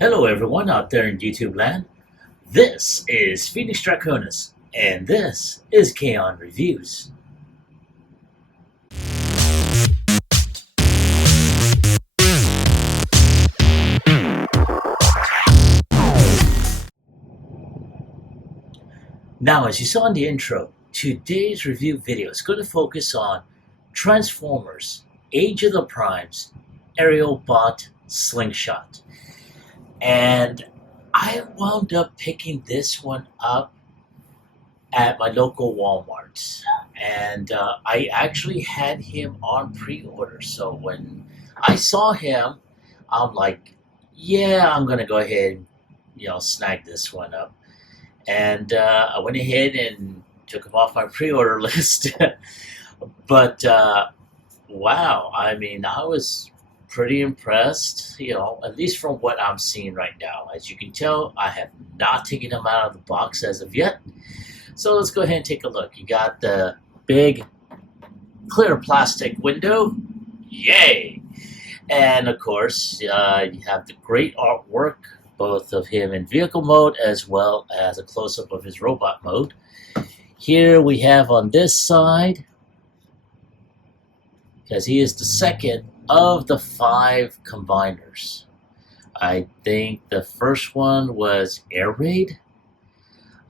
Hello everyone out there in YouTube land. This is Phoenix Draconis, and this is Kaon Reviews. Now, as you saw in the intro, today's review video is going to focus on Transformers Age of the Primes Aerialbot Slingshot. And I wound up picking this one up at my local Walmart, and I actually had him on pre-order. So when I saw him, I'm like, "Yeah, I'm gonna go ahead and snag this one up." And I went ahead and took him off my pre-order list. But wow, I mean, I was pretty impressed, at least from what I'm seeing right now. As you can tell, I have not taken him out of the box as of yet. So let's go ahead and take a look. You got the big clear plastic window. Yay! And of course, you have the great artwork, both of him in vehicle mode as well as a close-up of his robot mode. Here we have on this side, because he is the second of the 5 combiners. I think the first one was Air Raid.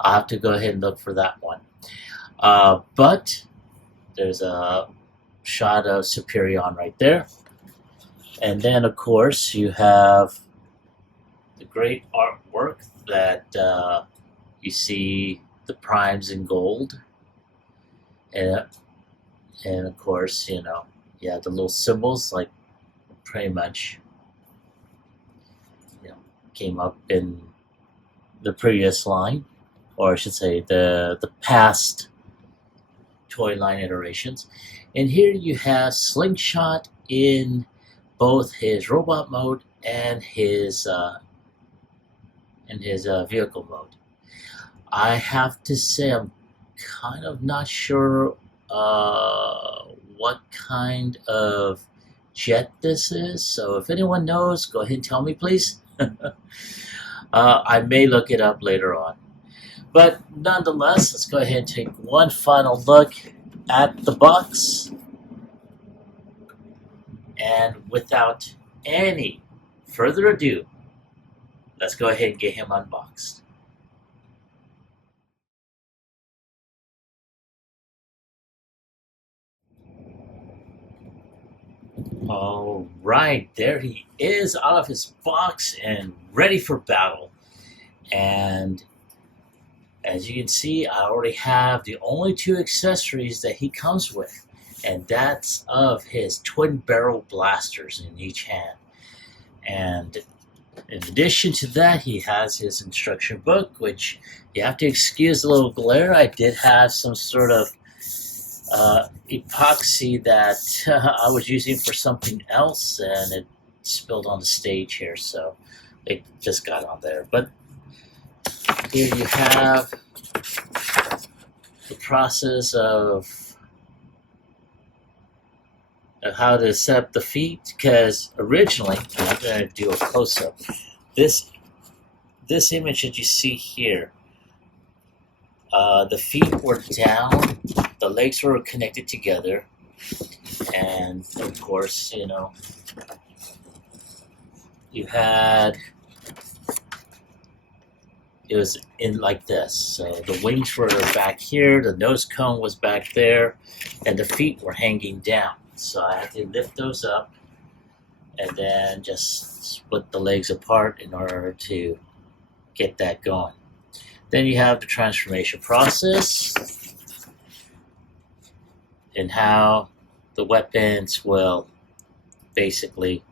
I'll have to go ahead and look for that one. But there's a shot of Superion right there. And then, of course, you have the great artwork that you see the primes in gold. And of course, you have the little symbols, like pretty much came up in the previous line, or I should say the past toy line iterations. And here you have Slingshot in both his robot mode and his vehicle mode. I have to say I'm kind of not sure what kind of jet this is. So if anyone knows, go ahead and tell me, please. I may look it up later on. But nonetheless, let's go ahead and take one final look at the box. And without any further ado, let's go ahead and get him unboxed. All right, there he is out of his box and ready for battle. And as you can see, I already have the only 2 accessories that he comes with, and that's of his twin barrel blasters in each hand. And in addition to that, he has his instruction book, which you have to excuse the little glare. I did have some sort of epoxy that I was using for something else, and it spilled on the stage here, so it just got on there. But here you have the process of how to set up the feet, because originally, I'm going to do a close-up. This image that you see here, the feet were down, the legs were connected together, and of course, you had, it was in like this. So the wings were back here, the nose cone was back there, and the feet were hanging down. So I had to lift those up and then just split the legs apart in order to get that going. Then you have the transformation process and how the weapons will basically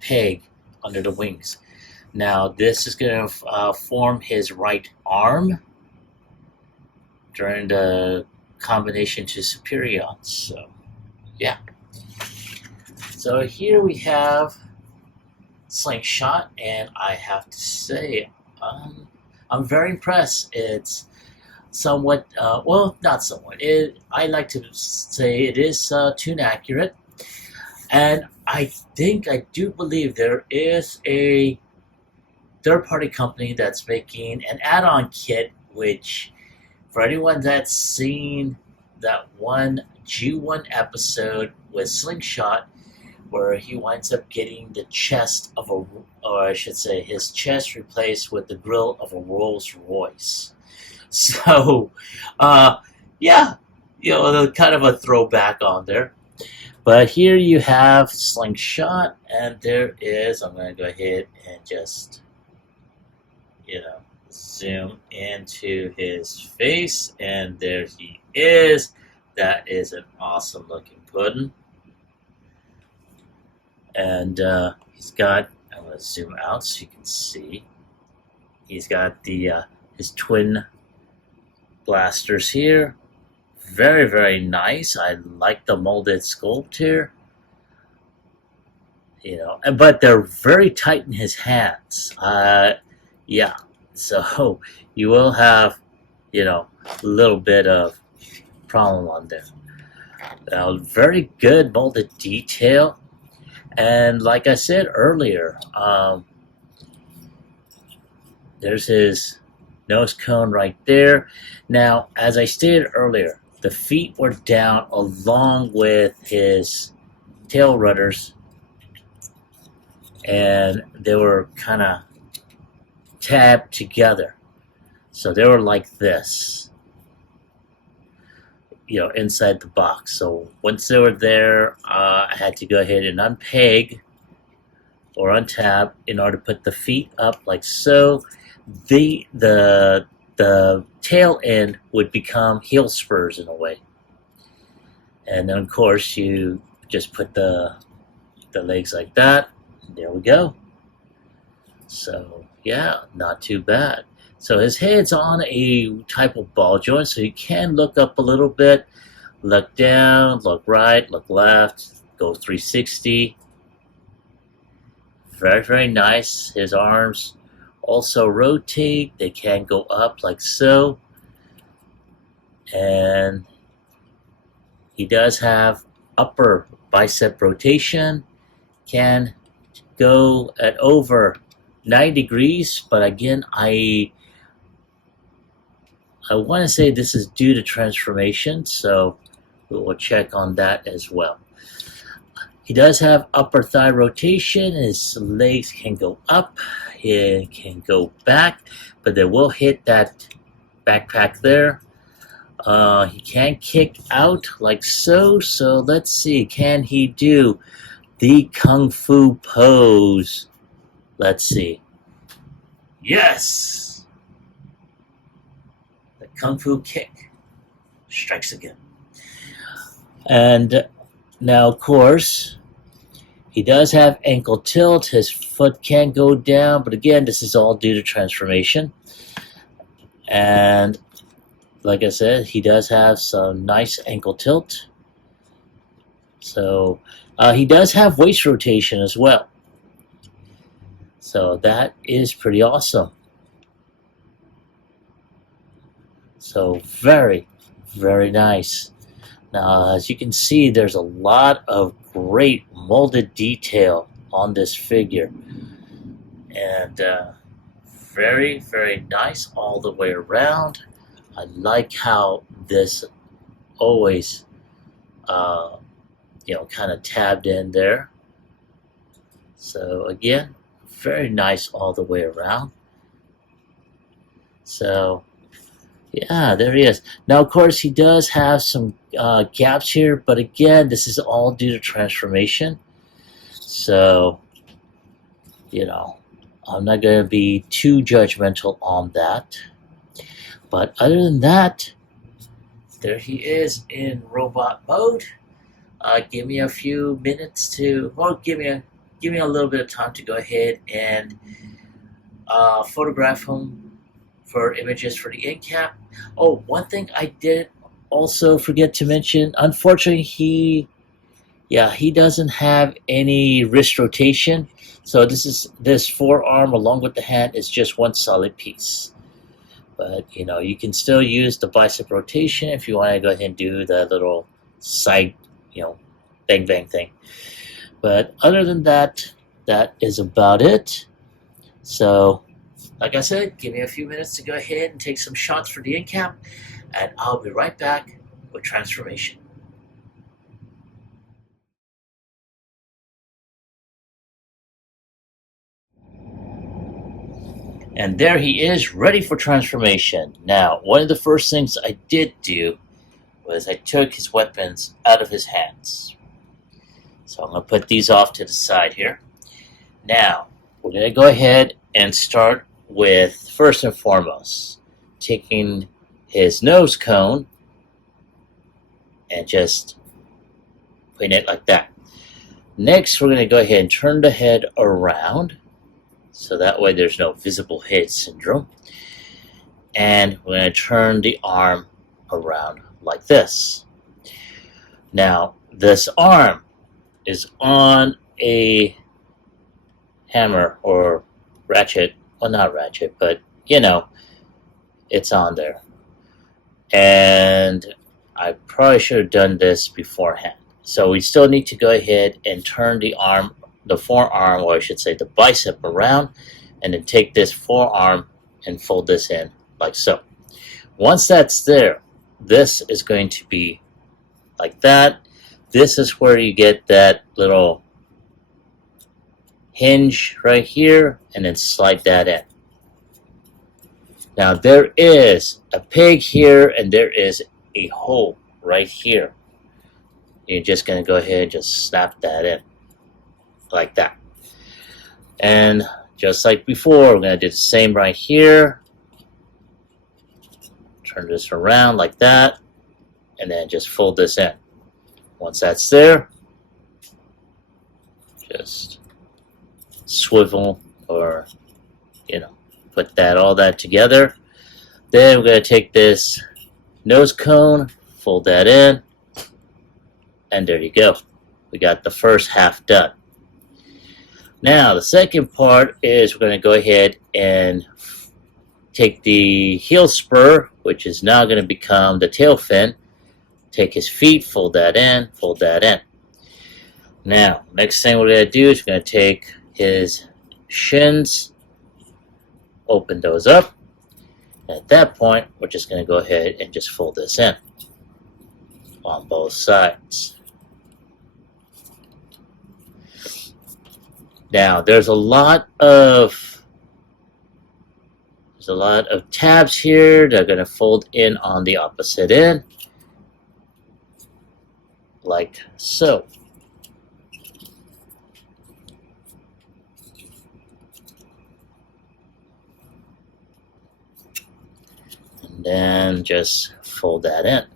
peg under the wings. Now this is going to form his right arm during the combination to Superion. So yeah. So here we have Slingshot, and I have to say, I'm very impressed. It's somewhat, well, not somewhat. I like to say it is tune accurate, and I do believe there is a third-party company that's making an add-on kit, which for anyone that's seen that one G1 episode with Slingshot, where he winds up getting the chest of a, or I should say, his chest replaced with the grill of a Rolls Royce. So, yeah, kind of a throwback on there. But here you have Slingshot, and there is, I'm going to go ahead and just, zoom into his face, and there he is. That is an awesome looking puddin'. And he's got, I'm going to zoom out so you can see, he's got the his twin blasters here. Very, very nice. I like the molded sculpt here. But they're very tight in his hands. Yeah. So you will have, a little bit of problem on there. Now, very good molded detail. And like I said earlier, there's his nose cone right there. Now, as I stated earlier, the feet were down along with his tail rudders, and they were kind of tabbed together. So they were like this, inside the box. So once they were there, I had to go ahead and unpeg or untab in order to put the feet up like so. The tail end would become heel spurs in a way. And then of course you just put the legs like that. There we go. So yeah, not too bad. So his head's on a type of ball joint, so you can look up a little bit, look down, look right, look left, go 360. Very, very nice. His arms also rotate. They can go up like so. And he does have upper bicep rotation. Can go at over 9 degrees, but again, I want to say this is due to transformation, so we'll check on that as well. He does have upper thigh rotation. His legs can go up, he can go back, but they will hit that backpack there. He can kick out like so. So let's see, can he do the Kung Fu pose? Let's see. Yes! The Kung Fu kick strikes again. And now, of course, he does have ankle tilt. His foot can go down, but again, this is all due to transformation. And like I said, he does have some nice ankle tilt. So he does have waist rotation as well. So that is pretty awesome. So very, very nice. Now, as you can see, there's a lot of great molded detail on this figure. And very, very nice all the way around. I like how this always, kind of tabbed in there. So again, very nice all the way around. So yeah, there he is. Now, of course, he does have some gaps here, but again, this is all due to transformation. So, I'm not going to be too judgmental on that. But other than that, there he is in robot mode. Give me a few minutes to, well, give me a little bit of time to go ahead and photograph him for images for the end cap. Oh, one thing I did also forget to mention, unfortunately, he doesn't have any wrist rotation. So this forearm along with the hand is just one solid piece. But you can still use the bicep rotation if you want to go ahead and do the little side, bang bang thing. But other than that, that is about it. So Like I said, give me a few minutes to go ahead and take some shots for the end cap, and I'll be right back with transformation. And there he is, ready for transformation. Now, one of the first things I did do was I took his weapons out of his hands. So I'm going to put these off to the side here. Now, we're going to go ahead and start with, first and foremost, taking his nose cone and just putting it like that. Next, we're going to go ahead and turn the head around, so that way there's no visible head syndrome. And we're going to turn the arm around like this. Now, this arm is on a hammer or ratchet. Well, not ratchet, but you know, it's on there. And I probably should have done this beforehand. So we still need to go ahead and turn the arm, the forearm, or I should say the bicep around, and then take this forearm and fold this in like so. Once that's there, this is going to be like that. This is where you get that little hinge right here, and then slide that in. Now there is a peg here, and there is a hole right here. You're just going to go ahead and just snap that in like that. And just like before, we're going to do the same right here. Turn this around like that, and then just fold this in. Once that's there, just swivel, or you know, put that all that together. Then we're going to take this nose cone, fold that in, and there you go. We got the first half done. Now the second part is we're going to go ahead and take the heel spur, which is now going to become the tail fin. Take his feet, fold that in, fold that in. Now, next thing we're going to do is we're going to take his shins, open those up. And at that point, we're just going to go ahead and just fold this in on both sides. Now, there's a lot of tabs here that are going to fold in on the opposite end, like so. And then just fold that in.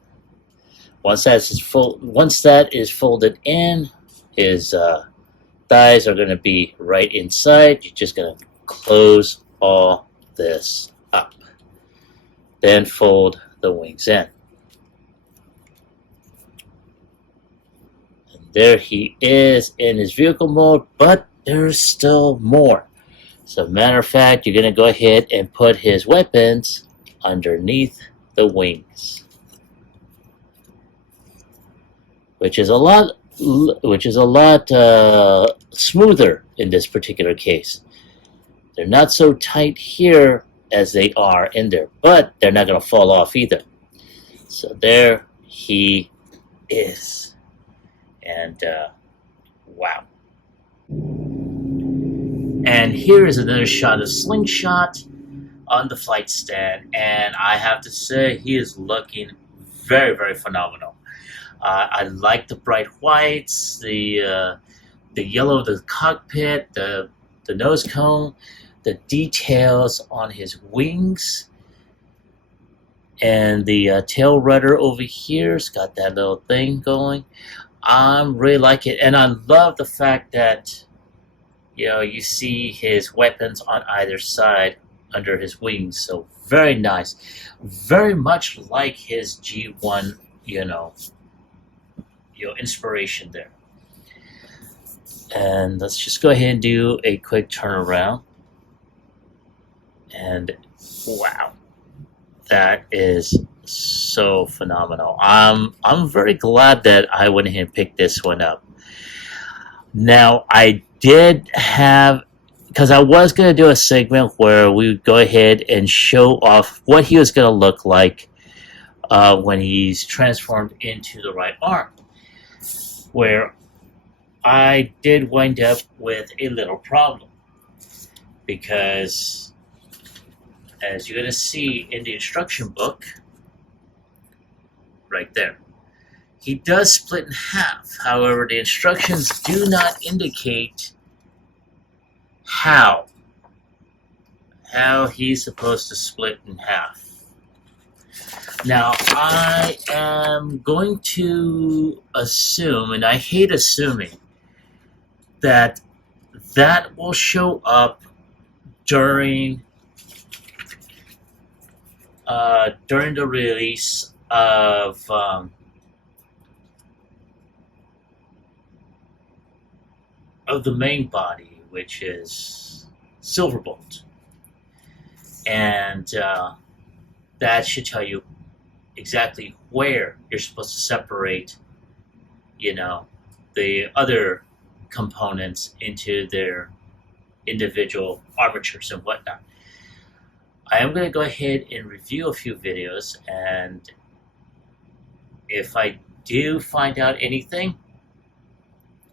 Once that is folded in, his thighs are going to be right inside. You're just going to close all this up. Then fold the wings in. And there he is in his vehicle mode, but there's still more. So matter of fact, you're going to go ahead and put his weapons underneath the wings, which is a lot smoother in this particular case. They're not so tight here as they are in there, but they're not going to fall off either. So there he is. And wow. And here is another shot of Slingshot on the flight stand, and I have to say he is looking very, very phenomenal. I like the bright whites, the yellow of the cockpit, the nose cone, the details on his wings, and the tail rudder over here's got that little thing going. I really like it, and I love the fact that you see his weapons on either side under his wings. So very nice, very much like his G1, inspiration there. And let's just go ahead and do a quick turnaround. And wow, that is so phenomenal. I'm very glad that I went ahead and picked this one up. Now, I did have because I was going to do a segment where we would go ahead and show off what he was going to look like when he's transformed into the right arm, where I did wind up with a little problem, because as you're going to see in the instruction book right there, he does split in half. However, the instructions do not indicate how he's supposed to split in half. Now, I am going to assume, and I hate assuming, that will show up during the release of the main body, which is Silverbolt, and that should tell you exactly where you're supposed to separate, the other components into their individual armatures and whatnot. I am going to go ahead and review a few videos, and if I do find out anything,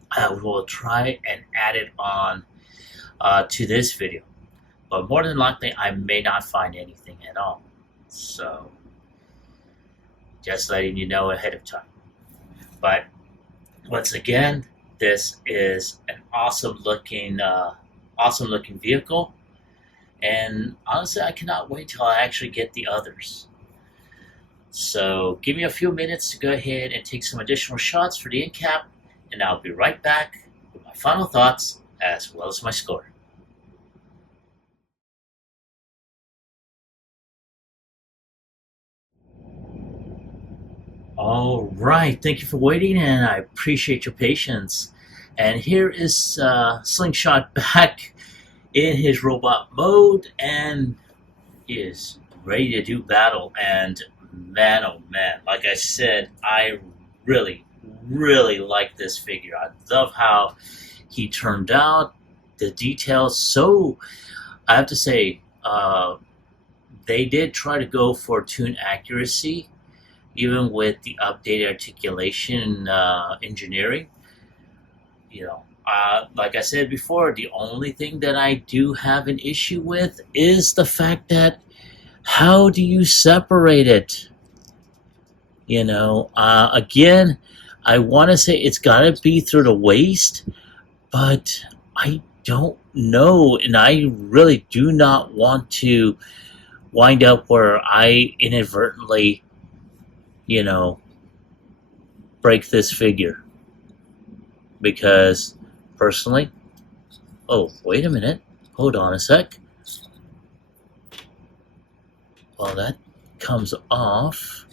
I will try and add it on to this video. But more than likely, I may not find anything at all. So, just letting you know ahead of time. But once again, this is an awesome looking vehicle, and honestly, I cannot wait till I actually get the others. So give me a few minutes to go ahead and take some additional shots for the end cap, and I'll be right back with my final thoughts as well as my score. All right, thank you for waiting, and I appreciate your patience. And here is Slingshot back in his robot mode, and he is ready to do battle. And man, oh man, like I said, I really, really like this figure. I love how he turned out, the details. So I have to say, they did try to go for tune accuracy, even with the updated articulation engineering. Like I said before, the only thing that I do have an issue with is the fact that how do you separate it? Again, I want to say it's got to be through the waist, but I don't know, and I really do not want to wind up where I inadvertently, break this figure. Because personally, oh, wait a minute, hold on a sec. Well, that comes off.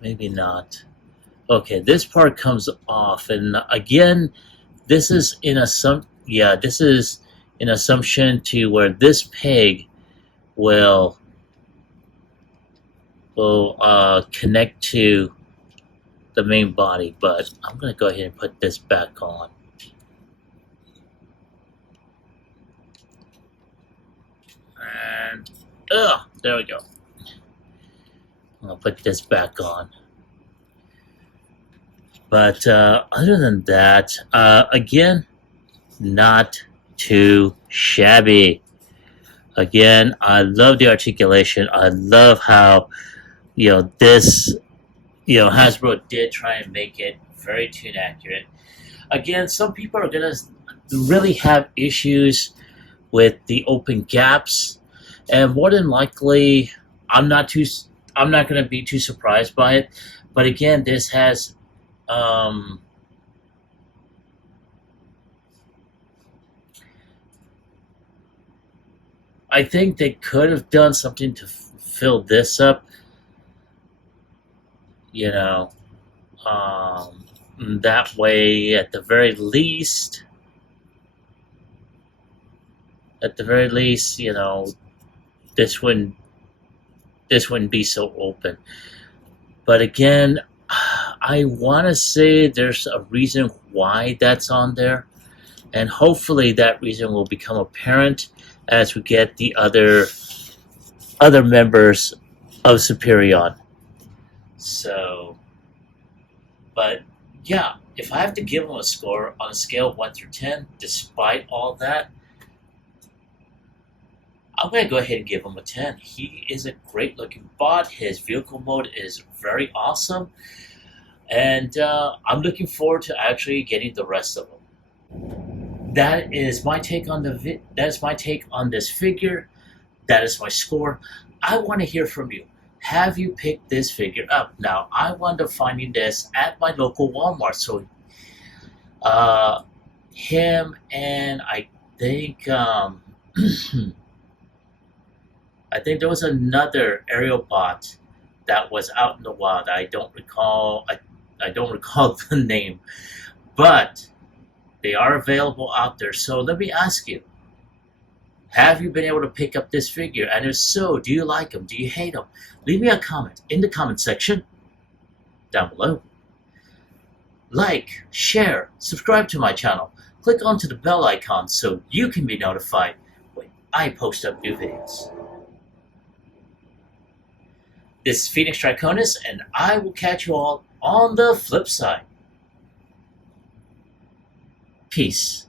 Maybe not. Okay, this part comes off, and again, this is in this is an assumption to where this peg will connect to the main body, but I'm going to go ahead and put this back on. And there we go. I'll put this back on. But other than that, again, not too shabby. Again, I love the articulation. I love how, this, Hasbro did try and make it very tune accurate. Again, some people are going to really have issues with the open gaps, and more than likely, I'm not going to be too surprised by it. But again, this has I think they could have done something to fill this up, that way, at the very least, this this wouldn't be so open. But again, I want to say there's a reason why that's on there, and hopefully that reason will become apparent as we get the other members of Superion. So, but yeah, if I have to give him a score on a scale of 1 through 10, despite all that, I'm going to go ahead and give him a 10. He is a great looking bot. His vehicle mode is very awesome. And I'm looking forward to actually getting the rest of them. That is my take on this figure. That is my score. I want to hear from you. Have you picked this figure up? Now, I wound up finding this at my local Walmart. So, him and I think, I think there was another Aerialbot that was out in the wild. I don't recall. I don't recall the name, but they are available out there. So let me ask you: have you been able to pick up this figure? And if so, do you like him? Do you hate him? Leave me a comment in the comment section down below. Like, share, subscribe to my channel. Click onto the bell icon so you can be notified when I post up new videos. This is Phoenix Draconis, and I will catch you all on the flip side. Peace.